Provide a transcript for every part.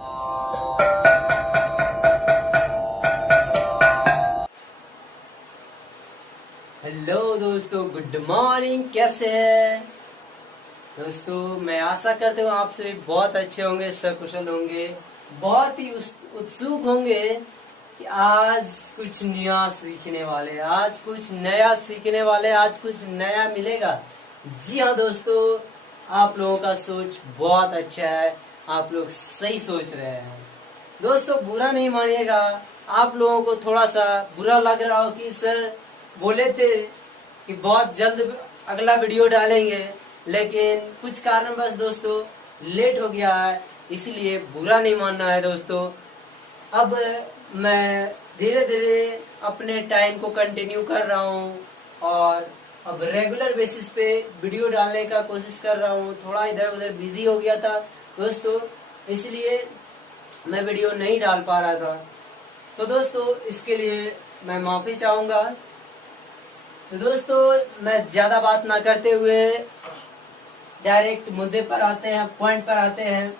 Hello दोस्तों, good morning. कैसे हैं दोस्तों? मैं आशा करता हूँ आप सभी बहुत अच्छे होंगे, सकुशल होंगे, बहुत ही उत्सुक होंगे कि आज कुछ नया सीखने वाले, आज कुछ नया सीखने वाले, आज कुछ नया मिलेगा। जी हाँ दोस्तों, आप लोगों का सोच बहुत अच्छा है, आप लोग सही सोच रहे हैं। दोस्तों बुरा नहीं मानिएगा, आप लोगों को थोड़ा सा बुरा लग रहा हो कि सर बोले थे कि बहुत जल्द अगला वीडियो डालेंगे, लेकिन कुछ कारणवश दोस्तों लेट हो गया है, इसलिए बुरा नहीं मानना है दोस्तों। अब मैं धीरे धीरे अपने टाइम को कंटिन्यू कर रहा हूँ और अब रेगुलर बेसिस पे वीडियो डालने का कोशिश कर रहा हूँ। थोड़ा इधर उधर बिजी हो गया था दोस्तों, इसलिए मैं वीडियो नहीं डाल पा रहा था। तो दोस्तों इसके लिए मैं माफी चाहूंगा। तो दोस्तों मैं ज्यादा बात ना करते हुए डायरेक्ट मुद्दे पर आते हैं, पॉइंट पर आते हैं।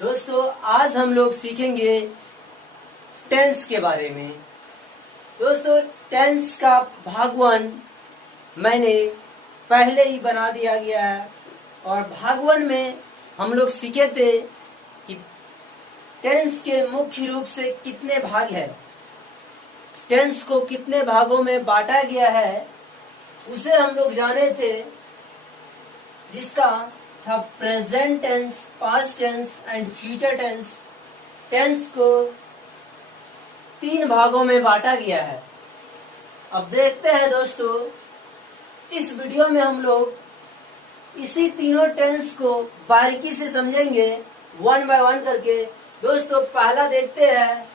दोस्तों आज हम लोग सीखेंगे टेंस के बारे में। दोस्तों टेंस का भाग 1 मैंने पहले ही बना दिया गया है और भाग 1 में हम लोग सीखे थे कि टेंस के मुख्य रूप से कितने भाग है, टेंस को कितने भागों में बांटा गया है उसे हम लोग जाने थे, जिसका था present tense, past tense and future tense. Tense को 3 भागों में बांटा गया है। अब देखते हैं दोस्तों, इस वीडियो में हम लोग इसी तीनों टेंस को बारीकी से समझेंगे, 1 बाय 1 करके। दोस्तों पहला देखते हैं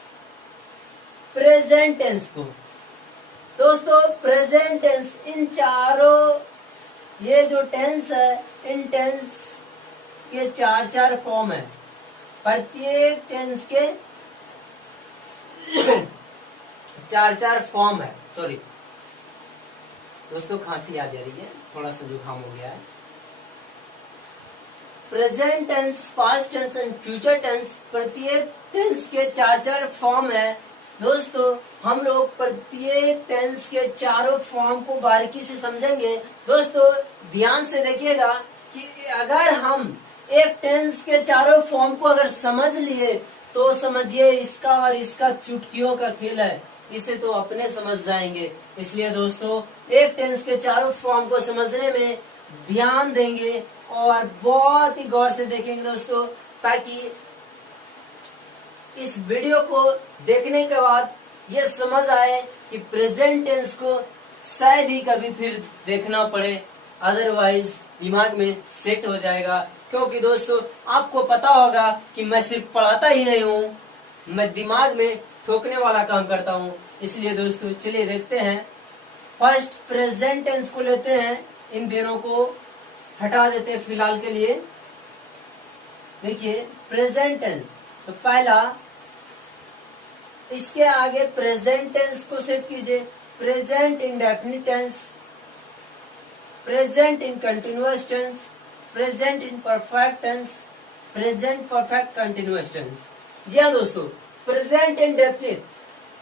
प्रेजेंट टेंस को। दोस्तों प्रेजेंट टेंस, इन चारों ये जो टेंस है, इन टेंस के 4 फॉर्म है। प्रत्येक टेंस के 4 फॉर्म है। सॉरी दोस्तों, खांसी आ जा रही है, थोड़ा सा जुकाम हो गया है। Present tense, past tense and future tense, प्रत्येक टेंस के 4 फॉर्म है। दोस्तों हम लोग प्रत्येक टेंस के 4 फॉर्म को बारीकी से समझेंगे। दोस्तों ध्यान से देखिएगा कि अगर हम एक टेंस के 4 फॉर्म को अगर समझ लिए तो समझिए इसका और इसका चुटकियों का खेल है, इसे तो अपने समझ जाएंगे। इसलिए दोस्तों एक टेंस के 4 फॉर्म को समझने में ध्यान देंगे और बहुत ही गौर से देखेंगे दोस्तों, ताकि इस वीडियो को देखने के बाद ये समझ आए कि प्रेजेंट टेंस को शायद ही कभी फिर देखना पड़े, अदरवाइज दिमाग में सेट हो जाएगा। क्योंकि दोस्तों आपको पता होगा कि मैं सिर्फ पढ़ाता ही नहीं हूँ, मैं दिमाग में ठोकने वाला काम करता हूँ। इसलिए दोस्तों चलिए देखते हैं। फर्स्ट प्रेजेंट टेंस को लेते हैं, इन दोनों को हटा देते हैं फिलहाल के लिए। देखिए प्रेजेंट टेंस, तो पहला इसके आगे प्रेजेंट टेंस को सेट कीजिए। Present indefinite tense, present in continuous tense, present in perfect tense, present perfect continuous tense. जी हाँ दोस्तों, प्रेजेंट इंडेफिनिट,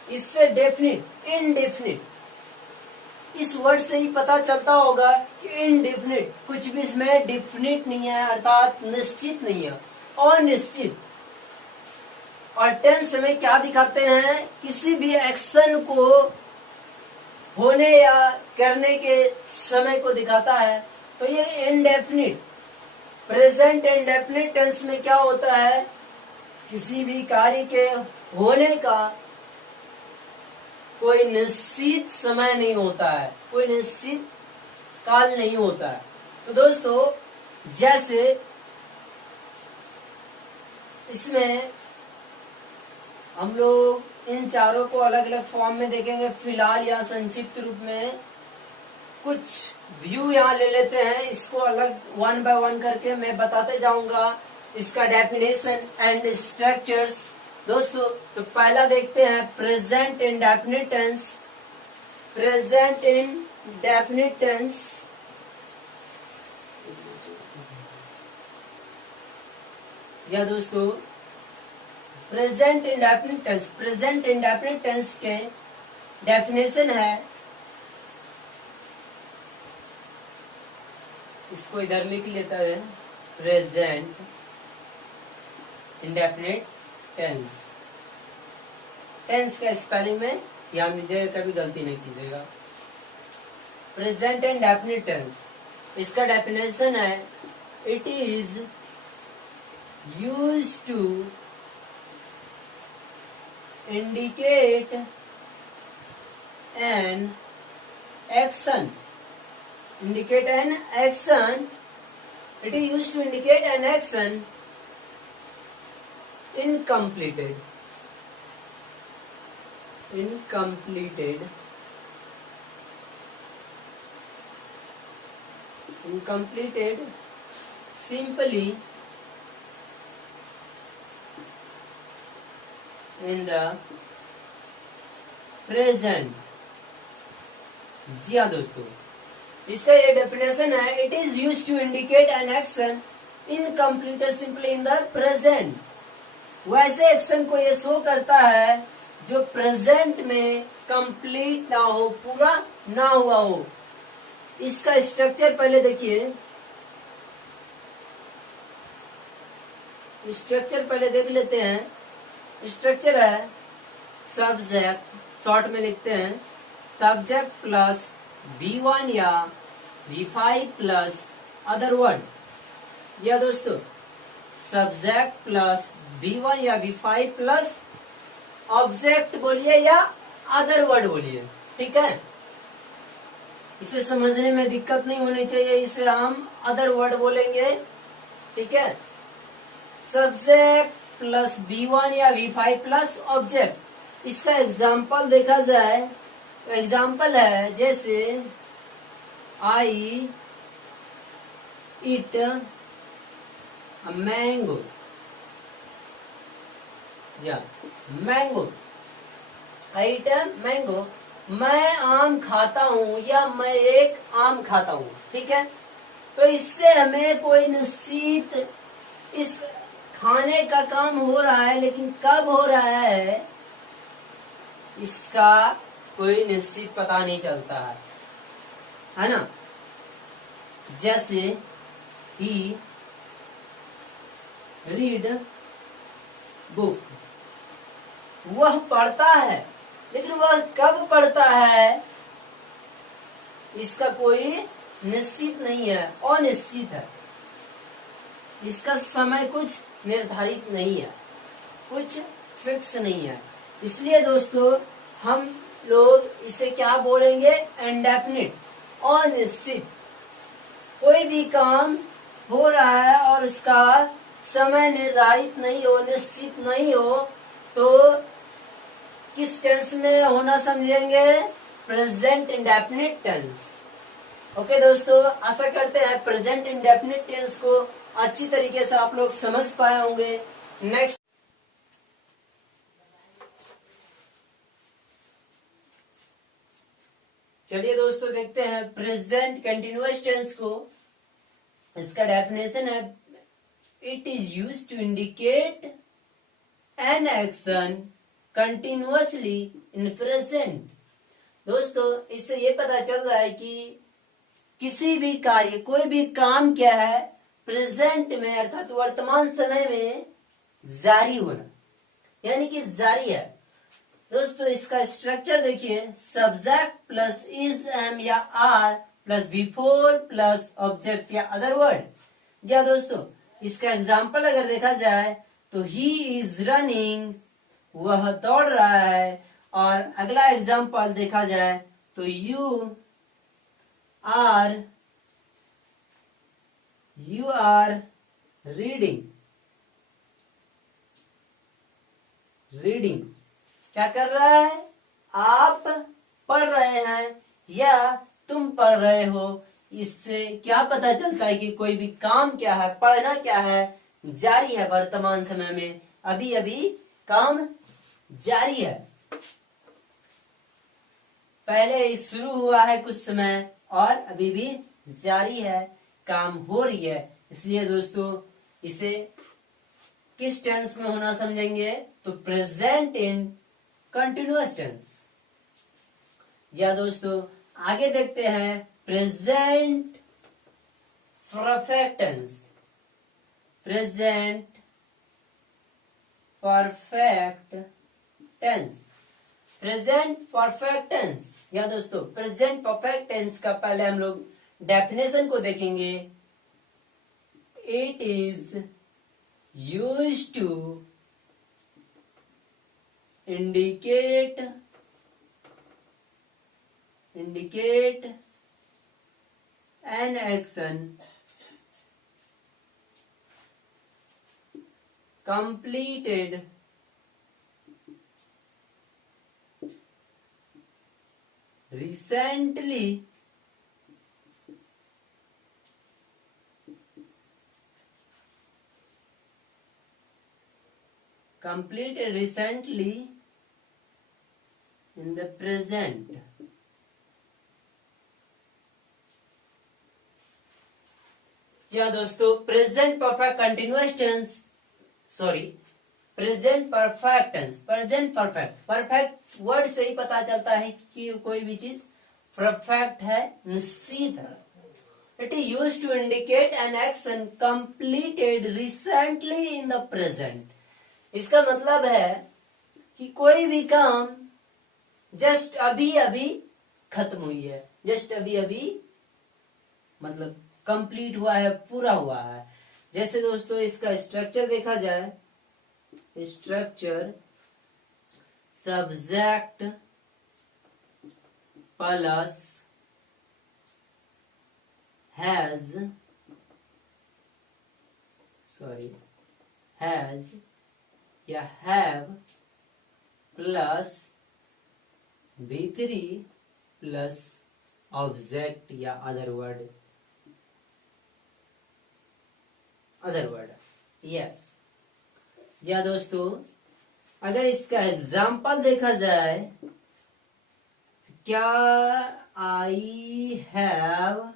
इससे डेफिनिट, इनडेफिनिट, इस वर्ड से ही पता चलता होगा कि इनडेफिनिट, कुछ भी इसमें डेफिनिट नहीं है, अर्थात निश्चित नहीं है, अनिश्चित। और टेंस में क्या दिखाते हैं, किसी भी एक्शन को होने या करने के समय को दिखाता है। तो ये इनडेफिनिट, प्रेजेंट इंडेफिनिट टेंस में क्या होता है, किसी भी कार्य के होने का कोई निश्चित समय नहीं होता है, कोई निश्चित काल नहीं होता है। तो दोस्तों जैसे इसमें हम लोग इन चारों को अलग अलग फॉर्म में देखेंगे। फिलहाल यहाँ संक्षिप्त रूप में कुछ व्यू यहाँ ले लेते हैं, इसको अलग 1 बाय 1 करके मैं बताते जाऊंगा इसका डेफिनेशन एंड स्ट्रक्चर्स। दोस्तों तो पहला देखते हैं present indefinite tense. Present indefinite tense या दोस्तों present indefinite tense, present indefinite tense के डेफिनेशन है, इसको इधर लिख लेता है, प्रेजेंट इंडेफिनिट टेंस। टेंस का स्पेलिंग में ध्यान दीजिएगा, कभी गलती नहीं कीजिएगा। प्रेजेंट इंडेफिनिट टेंस, इसका डेफिनेशन है, it is used to indicate an action, indicate an action, it is used to indicate an action incompleted, simply in the present। जी हाँ दोस्तों, इसका ये डेफिनेशन है, it is used to indicate an action incompleted simply in the present. वैसे action को ये show करता है जो प्रेजेंट में कंप्लीट ना हो, पूरा ना हुआ हो। इसका स्ट्रक्चर पहले देखिए, स्ट्रक्चर पहले देख लेते हैं। स्ट्रक्चर है, सब्जेक्ट, शॉर्ट में लिखते हैं सब्जेक्ट प्लस V1 या V5 प्लस अदर वर्ड। या दोस्तों, सब्जेक्ट प्लस V1 या V5 प्लस ऑब्जेक्ट बोलिए या अदर वर्ड बोलिए, ठीक है। इसे समझने में दिक्कत नहीं होनी चाहिए, इसे हम अदर वर्ड बोलेंगे, ठीक है। सब्जेक्ट प्लस V1 या V5 प्लस ऑब्जेक्ट। इसका एग्जाम्पल देखा जाए तो एग्जाम्पल है, जैसे आई ईट अ मैंगो, या mango, I eat a mango, मैं आम खाता हूं या मैं एक आम खाता हूं, ठीक है। तो इससे हमें कोई निश्चित इस खाने का काम हो रहा है, लेकिन कब हो रहा है इसका कोई निश्चित पता नहीं चलता है ना। जैसे ही रीड बुक, वह पढ़ता है, लेकिन वह कब पढ़ता है इसका कोई निश्चित नहीं है, अनिश्चित है। इसका समय कुछ निर्धारित नहीं है, कुछ फिक्स नहीं है। इसलिए दोस्तों हम लोग इसे क्या बोलेंगे, इंडेफिनिट, अनिश्चित। कोई भी काम हो रहा है और उसका समय निर्धारित नहीं हो, निश्चित नहीं हो, तो किस टेंस में होना समझेंगे, प्रेजेंट इंडेफिनिट टेंस। ओके दोस्तों, आशा करते हैं प्रेजेंट इंडेफिनिट टेंस को अच्छी तरीके से आप लोग समझ पाए होंगे। नेक्स्ट, चलिए दोस्तों देखते हैं प्रेजेंट कंटिन्यूअस टेंस को। इसका डेफिनेशन है, it is used to indicate an action continuously in present. दोस्तों इससे ये पता चल रहा है कि किसी भी कार्य, कोई भी काम क्या है, प्रेजेंट में अर्थात वर्तमान समय में जारी होना, यानी कि जारी है। दोस्तों इसका स्ट्रक्चर देखिए, सब्जेक्ट प्लस इज एम या are plus before plus object या अदर वर्ड। या दोस्तों इसका एग्जाम्पल अगर देखा जाए तो ही इज रनिंग, वह दौड़ रहा है। और अगला एग्जाम्पल देखा जाए तो यू आर रीडिंग, क्या कर रहा है, आप पढ़ रहे हैं या तुम पढ़ रहे हो। इससे क्या पता चलता है कि कोई भी काम क्या है, पढ़ना क्या है, जारी है, वर्तमान समय में अभी अभी काम जारी है। पहले ही शुरू हुआ है कुछ समय और अभी भी जारी है, काम हो रही है। इसलिए दोस्तों इसे किस टेंस में होना समझेंगे, तो प्रेजेंट इन कंटिन्यूअस टेंस। या दोस्तों आगे देखते हैं present perfect tense. Present perfect tense, present perfect tense. या दोस्तों प्रेजेंट परफेक्ट टेंस का पहले हम लोग डेफिनेशन को देखेंगे। It is used to indicate an action completed recently in the present। जी हाँ दोस्तों, present perfect continuous tense, sorry present perfect tense, present perfect, perfect word से ही पता चलता है कि कोई भी चीज परफेक्ट है, निश्चित है। It is used to indicate an action completed recently in the present. इसका मतलब है कि कोई भी काम जस्ट अभी अभी खत्म हुई है, जस्ट अभी अभी मतलब कंप्लीट हुआ है, पूरा हुआ है। जैसे दोस्तों इसका स्ट्रक्चर देखा जाए, स्ट्रक्चर सब्जेक्ट प्लस हैज या have plus V3 plus object या अदर वर्ड यस। या दोस्तों अगर इसका एग्जाम्पल देखा जाए, क्या I have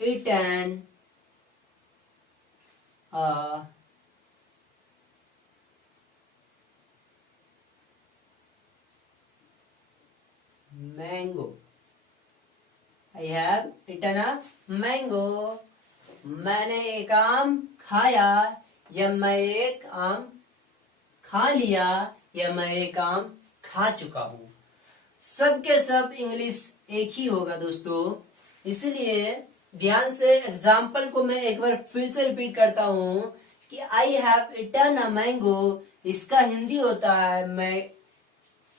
eaten a mango। I have eaten a mango। मैंने एक आम खाया, या मैं एक आम खा लिया, या मैं एक आम खा चुका हूं। सबके सब इंग्लिश एक ही होगा दोस्तों, इसलिए ध्यान से एग्जाम्पल को मैं एक बार फिर से रिपीट करता हूं कि I have eaten a mango, इसका हिंदी होता है मैं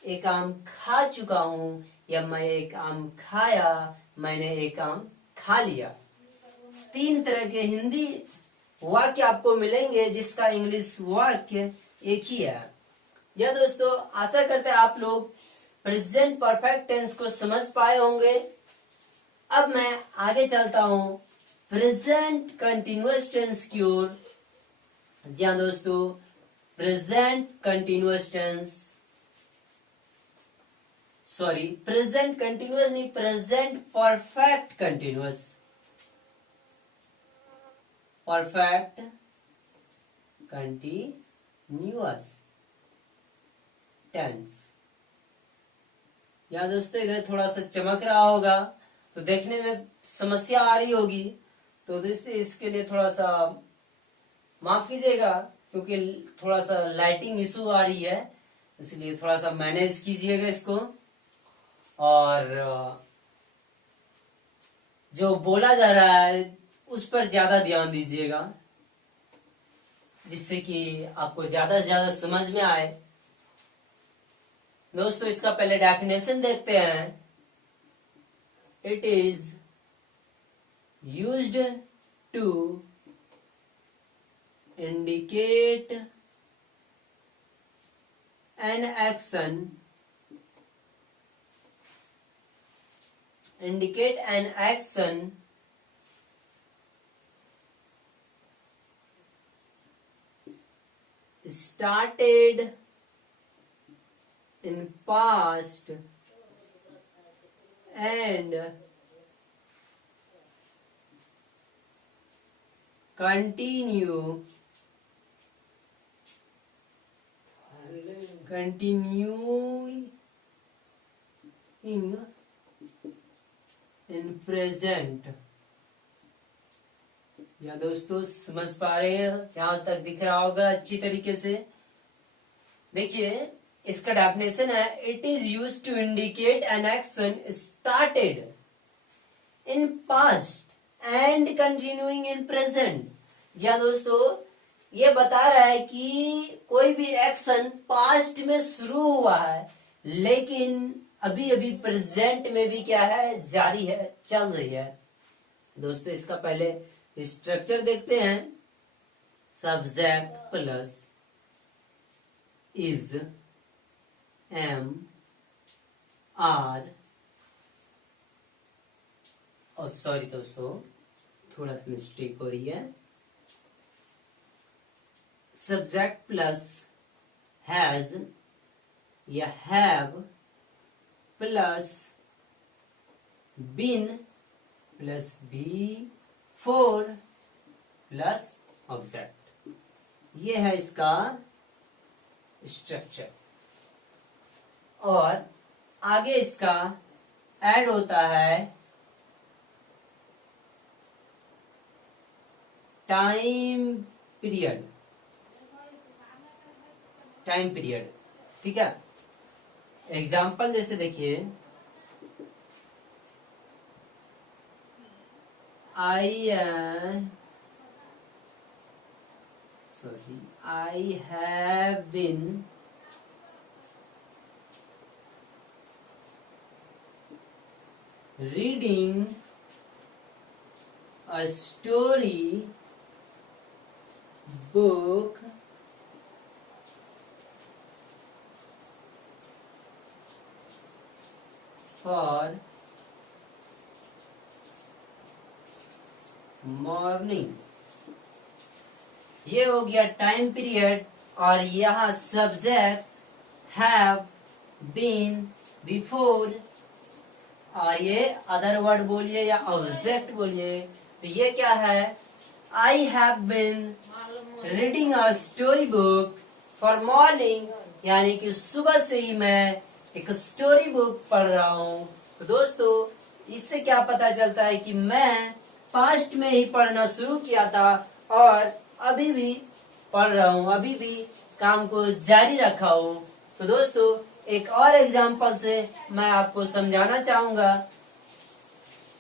एक आम खा चुका हूं, या मैं एक आम खाया, मैंने एक आम खा लिया। 3 तरह के हिंदी वाक्य आपको मिलेंगे जिसका इंग्लिश वाक्य एक ही है। यह दोस्तों आशा करते हैं आप लोग प्रेजेंट परफेक्ट टेंस को समझ पाए होंगे। अब मैं आगे चलता हूं प्रेजेंट कंटिन्यूअस टेंस की ओर। जी हाँ दोस्तों, present continuous tense, sorry present continuous नहीं, present perfect continuous, perfect continuous tense. या दोस्तों इधर थोड़ा सा चमक रहा होगा तो देखने में समस्या आ रही होगी, तो दोस्तों इसके लिए थोड़ा सा माफ कीजिएगा, क्योंकि थोड़ा सा लाइटिंग इशू आ रही है, इसलिए थोड़ा सा मैनेज कीजिएगा इसको। और जो बोला जा रहा है उस पर ज्यादा ध्यान दीजिएगा, जिससे कि आपको ज्यादा से ज्यादा समझ में आए। दोस्तों इसका पहले डेफिनेशन देखते हैं। It is used to indicate an action started in past and continuing in present। या दोस्तों समझ पा रहे हैं? यहां तक दिख रहा होगा अच्छी तरीके से। देखिए इसका डेफिनेशन है, it is use to indicate an action started in past and continuing in present. या दोस्तों ये बता रहा है कि कोई भी एक्शन पास्ट में शुरू हुआ है लेकिन अभी अभी प्रेजेंट में भी क्या है, जारी है, चल रही है। दोस्तों इसका पहले स्ट्रक्चर देखते हैं। Subject plus is, am, are, और सॉरी दोस्तों थोड़ा सा मिस्टेक हो रही है। सब्जेक्ट प्लस हैज या have plus been plus before plus object. ये है इसका स्ट्रक्चर। और आगे इसका ऐड होता है टाइम पीरियड। ठीक है, एग्जाम्पल जैसे देखिए, I have been reading a story book for morning. ये हो गया टाइम पीरियड। और यहाँ सब्जेक्ट हैव बीन बिफोर, और ये अदर वर्ड बोलिए या ऑब्जेक्ट बोलिए, तो ये क्या है, I have been reading a story book for morning, यानी कि सुबह से ही मैं एक स्टोरी बुक पढ़ रहा हूँ। तो दोस्तों इससे क्या पता चलता है कि मैं पास्ट में ही पढ़ना शुरू किया था और अभी भी पढ़ रहा हूँ, अभी भी काम को जारी रखा हूँ। तो दोस्तों एक और एग्जांपल से मैं आपको समझाना चाहूंगा।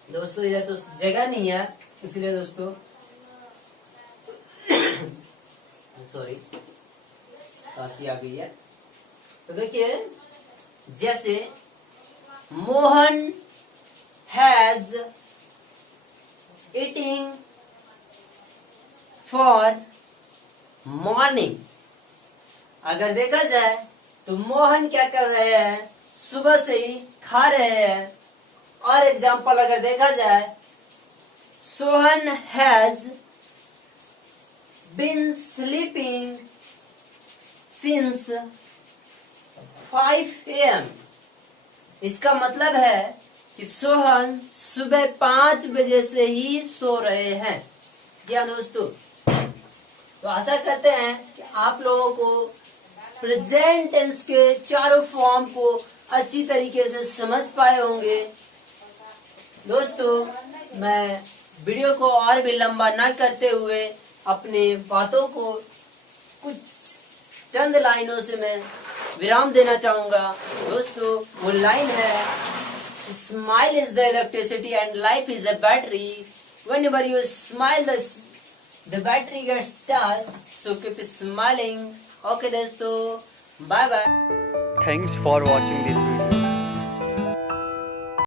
दोस्तों इधर तो जगह नहीं है इसलिए दोस्तों सॉरी काशी आ गई है। तो देखिए जैसे Mohan has eating for morning. अगर देखा जाए तो मोहन क्या कर रहे हैं, सुबह से ही खा रहे हैं। और एग्जाम्पल अगर देखा जाए, Sohan has been sleeping since 5 AM। इसका मतलब है कि सोहन सुबह 5 बजे से ही सो रहे हैं। क्या दोस्तों, तो आशा करते हैं कि आप लोगों को प्रेजेंट टेंस के चारों फॉर्म को अच्छी तरीके से समझ पाए होंगे। दोस्तों मैं वीडियो को और भी लंबा ना करते हुए अपने बातों को कुछ चंद लाइनों से मैं विराम देना चाहूंगा। दोस्तों वो लाइन है, smile is the electricity and life is a battery, whenever you smile the battery gets charged, so keep smiling. Okay दोस्तों, bye bye. Thanks for watching this video.